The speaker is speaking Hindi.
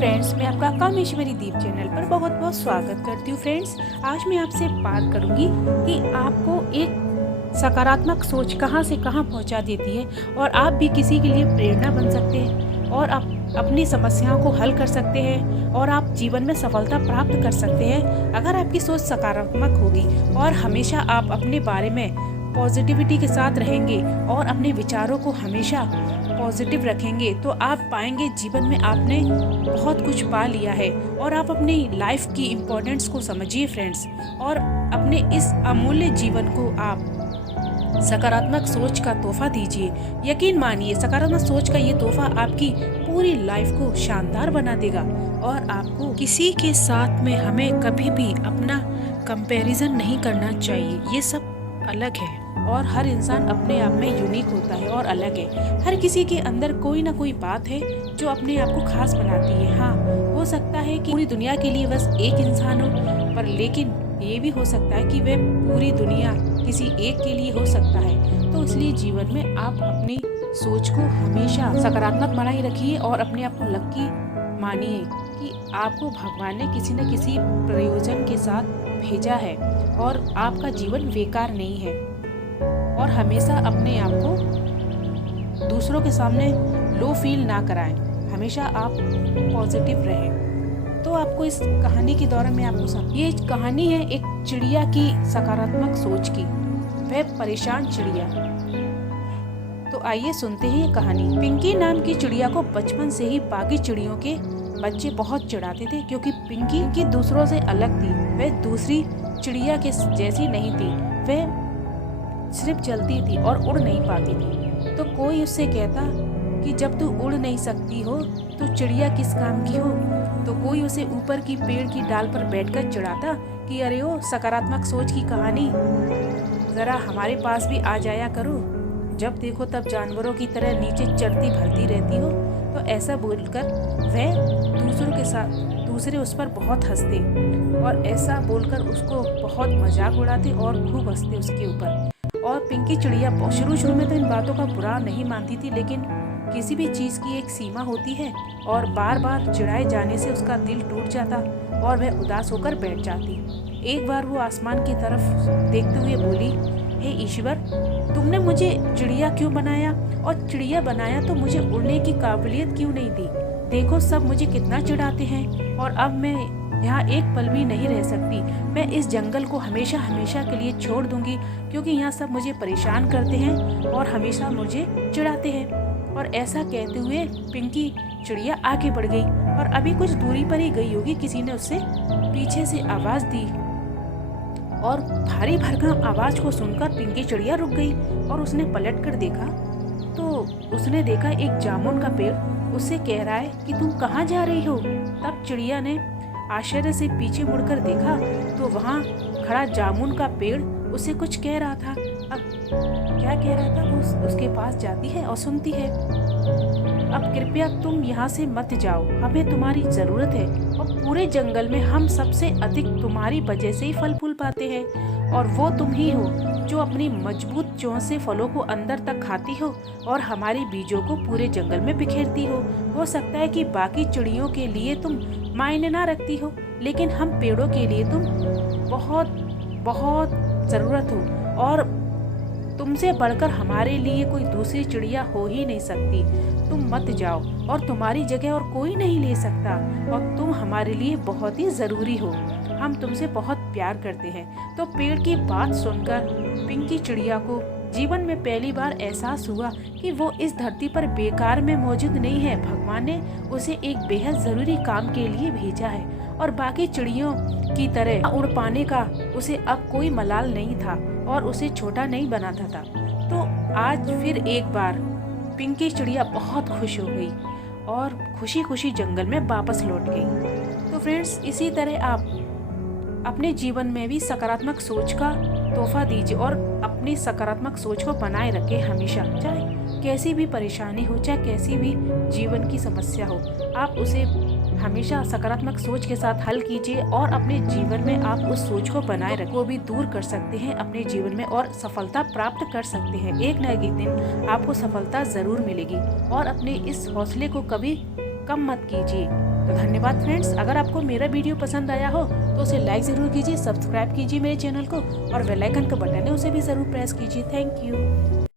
फ्रेंड्स, मैं आपका कामेश्वरी दीप चैनल पर बहुत बहुत स्वागत करती हूँ। फ्रेंड्स, आज मैं आपसे बात करूँगी कि आपको एक सकारात्मक सोच कहाँ से कहाँ पहुँचा देती है और आप भी किसी के लिए प्रेरणा बन सकते हैं और आप अपनी समस्याओं को हल कर सकते हैं और आप जीवन में सफलता प्राप्त कर सकते हैं अगर आपकी सोच सकारात्मक होगी और हमेशा आप अपने बारे में पॉजिटिविटी के साथ रहेंगे और अपने विचारों को हमेशा पॉजिटिव रखेंगे तो आप पाएंगे जीवन में आपने बहुत कुछ पा लिया है। और आप अपनी लाइफ की इम्पोर्टेंस को समझिए फ्रेंड्स, और अपने इस अमूल्य जीवन को आप सकारात्मक सोच का तोहफा दीजिए। यकीन मानिए, सकारात्मक सोच का ये तोहफा आपकी पूरी लाइफ को शानदार बना देगा। और आपको किसी के साथ में हमें कभी भी अपना कंपैरिजन नहीं करना चाहिए, ये सब अलग है और हर इंसान अपने आप में यूनिक होता है और अलग है। हर किसी के अंदर कोई ना कोई बात है जो अपने आप को खास बनाती है। हाँ, हो सकता है कि पूरी दुनिया के लिए बस एक इंसान हो, पर लेकिन ये भी हो सकता है कि वह पूरी दुनिया किसी एक के लिए हो सकता है। तो इसलिए जीवन में आप अपनी सोच को हमेशा सकारात्मक बनाए रखिए और अपने आप को लकी मानिए कि आपको भगवान ने किसी न किसी प्रयोजन के साथ भेजा है और आपका जीवन बेकार नहीं है। और हमेशा अपने आप को दूसरों के सामने लो फील ना कराएं, हमेशा आप पॉजिटिव रहें। तो आपको इस कहानी के दौरान मैं आपको ये कहानी है एक चिड़िया की सकारात्मक सोच की, वह परेशान चिड़िया। तो आइए सुनते हैं ये कहानी। पिंकी नाम की चिड़िया को बचपन से ही बाकी चिड़ियों के बच्चे बहुत चिढ़ाते थे, क्योंकि पिंकी दूसरों से अलग थी। वह दूसरी चिड़िया के जैसी नहीं थी, वह सिर्फ चलती थी और उड़ नहीं पाती थी। तो कोई उससे कहता कि जब तू उड़ नहीं सकती हो तो चिड़िया किस काम की हो। तो कोई उसे ऊपर की पेड़ की डाल पर बैठकर चिढ़ाता कि अरे ओ सकारात्मक सोच की कहानी, जरा हमारे पास भी आ जाया करो, जब देखो तब जानवरों की तरह नीचे चढ़ती भरती रहती हो। तो ऐसा बोलकर वह दूसरे उस पर बहुत हंसते और ऐसा बोलकर उसको बहुत मजाक उड़ाते और खूब हंसते उसके ऊपर। और पिंकी चिड़िया शुरू में तो इन बातों का बुरा नहीं मानती थी, लेकिन किसी भी चीज़ की एक सीमा होती है और बार बार चिढ़ाए जाने से उसका दिल टूट जाता और वह उदास होकर बैठ जाती। एक बार वो आसमान की तरफ देखते हुए बोली, हे ईश्वर, तुमने मुझे चिड़िया क्यों बनाया, और चिड़िया बनाया तो मुझे उड़ने की काबिलियत क्यों नहीं दी। देखो सब मुझे कितना चिढ़ाते हैं और अब मैं यहाँ एक पल भी नहीं रह सकती। मैं इस जंगल को हमेशा हमेशा के लिए छोड़ दूंगी, क्योंकि यहाँ सब मुझे परेशान करते हैं और हमेशा मुझे चिढ़ाते हैं। और ऐसा कहते हुए पिंकी चिड़िया आगे बढ़ गई और अभी कुछ दूरी पर ही गई होगी, किसी ने उससे पीछे से आवाज दी और भारी भरकम आवाज को सुनकर पिंकी चिड़िया रुक गई और उसने पलट कर देखा तो उसने देखा एक जामुन का पेड़ उससे कह रहा है कि तुम कहाँ जा रही हो। तब चिड़िया ने आश्चर्य से पीछे मुड़कर देखा तो वहाँ खड़ा जामुन का पेड़ उसे कुछ कह रहा था। अब क्या कह रहा था, वो उसके पास जाती है और सुनती है, अब कृपया तुम यहाँ से मत जाओ, हमें तुम्हारी जरूरत है और पूरे जंगल में हम सबसे अधिक तुम्हारी वजह से ही फल फूल पाते हैं और वो तुम ही हो जो अपनी मजबूत चोंच से फलों को अंदर तक खाती हो और हमारी बीजों को पूरे जंगल में बिखेरती हो सकता है कि बाकी चिड़ियों के लिए तुम मायने ना रखती हो, लेकिन हम पेड़ों के लिए तुम बहुत बहुत ज़रूरत हो और तुमसे बढ़कर हमारे लिए कोई दूसरी चिड़िया हो ही नहीं सकती। तुम मत जाओ और तुम्हारी जगह और कोई नहीं ले सकता और तुम हमारे लिए बहुत ही ज़रूरी हो, हम तुमसे बहुत प्यार करते हैं। तो पेड़ की बात सुनकर पिंकी चिड़िया को जीवन में पहली बार एहसास हुआ कि वो इस धरती पर बेकार में मौजूद नहीं है। भगवान ने उसे एक बेहद ज़रूरी काम के लिए भेजा है और बाकी चिड़ियों की तरह उड़ पाने का उसे अब कोई मलाल नहीं था और उसे छोटा नहीं बनाता था। तो आज फिर एक बार पिंकी चिड़िया बहुत खुश हो गई और खुशी खुशी जंगल में वापस लौट गई। तो फ्रेंड्स, इसी तरह आप अपने जीवन में भी सकारात्मक सोच का तोहफा दीजिए और अपनी सकारात्मक सोच को बनाए रखें हमेशा। चाहे कैसी भी परेशानी हो, चाहे कैसी भी जीवन की समस्या हो, आप उसे हमेशा सकारात्मक सोच के साथ हल कीजिए और अपने जीवन में आप उस सोच को बनाए रखें, वो भी दूर कर सकते हैं अपने जीवन में और सफलता प्राप्त कर सकते हैं। एक न एक दिन आपको सफलता ज़रूर मिलेगी और अपने इस हौसले को कभी कम मत कीजिए। तो धन्यवाद फ्रेंड्स। अगर आपको मेरा वीडियो पसंद आया हो तो उसे लाइक ज़रूर कीजिए, सब्सक्राइब कीजिए मेरे चैनल को और बेल आइकन का बटन है उसे भी ज़रूर प्रेस कीजिए। Thank you.